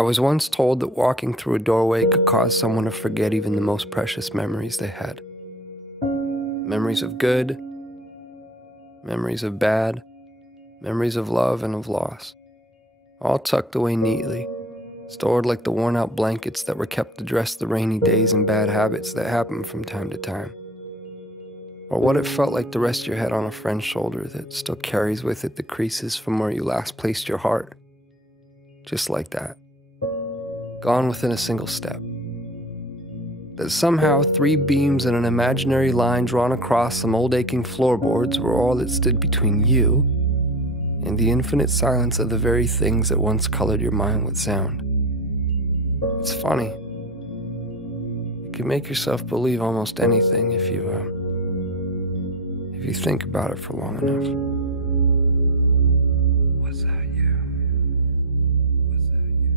I was once told that walking through a doorway could cause someone to forget even the most precious memories they had. Memories of good, memories of bad, memories of love and of loss, all tucked away neatly, stored like the worn-out blankets that were kept to dress the rainy days and bad habits that happen from time to time. Or what it felt like to rest your head on a friend's shoulder that still carries with it the creases from where you last placed your heart. Just like that. Gone within a single step. That somehow 3 beams in an imaginary line drawn across some old aching floorboards were all that stood between you and the infinite silence of the very things that once colored your mind with sound. It's funny. You can make yourself believe almost anything if you think about it for long enough. Was that you? Was that you?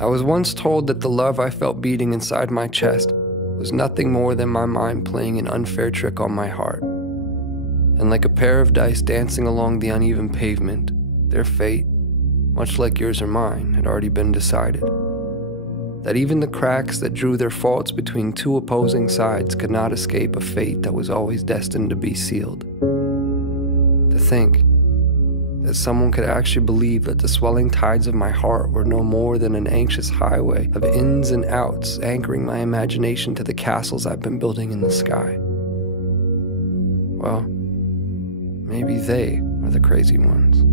I was once told that the love I felt beating inside my chest was nothing more than my mind playing an unfair trick on my heart. And like a pair of dice dancing along the uneven pavement, their fate, much like yours or mine, had already been decided. That even the cracks that drew their faults between 2 opposing sides could not escape a fate that was always destined to be sealed. To think that someone could actually believe that the swelling tides of my heart were no more than an anxious highway of ins and outs anchoring my imagination to the castles I've been building in the sky. Well, maybe they are the crazy ones.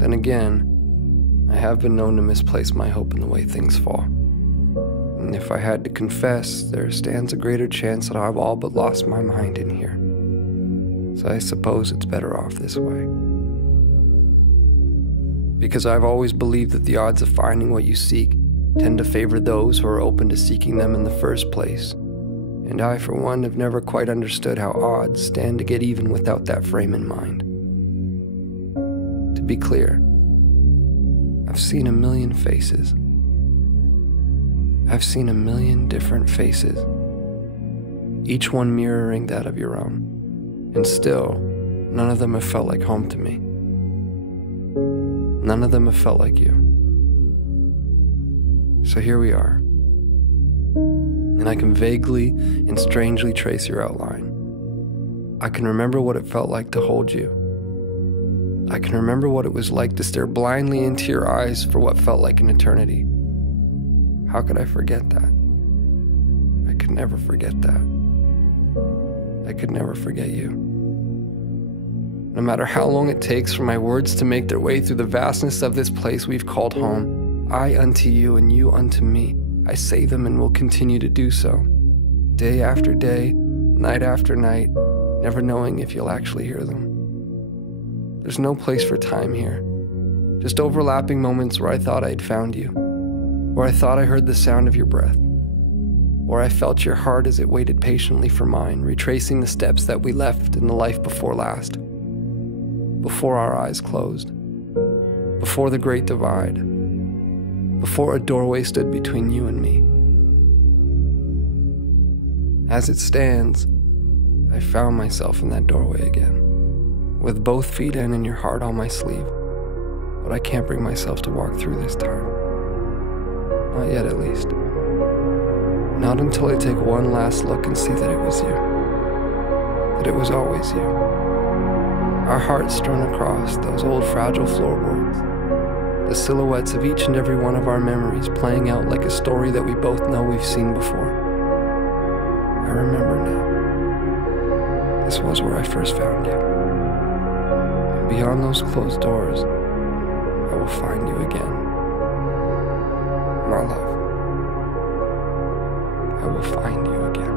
Then again, I have been known to misplace my hope in the way things fall. And if I had to confess, there stands a greater chance that I've all but lost my mind in here. So I suppose it's better off this way. Because I've always believed that the odds of finding what you seek tend to favor those who are open to seeking them in the first place. And I, for one, have never quite understood how odds stand to get even without that frame in mind. To be clear, I've seen a million faces. I've seen a million different faces, each one mirroring that of your own. And still, none of them have felt like home to me. None of them have felt like you. So here we are. And I can vaguely and strangely trace your outline. I can remember what it felt like to hold you. I can remember what it was like to stare blindly into your eyes for what felt like an eternity. How could I forget that? I could never forget that. I could never forget you. No matter how long it takes for my words to make their way through the vastness of this place we've called home, I unto you and you unto me, I say them and will continue to do so. Day after day, night after night, never knowing if you'll actually hear them. There's no place for time here. Just overlapping moments where I thought I'd found you, where I thought I heard the sound of your breath, where I felt your heart as it waited patiently for mine, retracing the steps that we left in the life before last, before our eyes closed, before the great divide, before a doorway stood between you and me. As it stands, I found myself in that doorway again, with both feet in and your heart on my sleeve. But I can't bring myself to walk through this time. Not yet, at least. Not until I take one last look and see that it was you. That it was always you. Our hearts strewn across those old fragile floorboards. The silhouettes of each and every one of our memories playing out like a story that we both know we've seen before. I remember now. This was where I first found you. And beyond those closed doors, I will find you again. My love, I will find you again.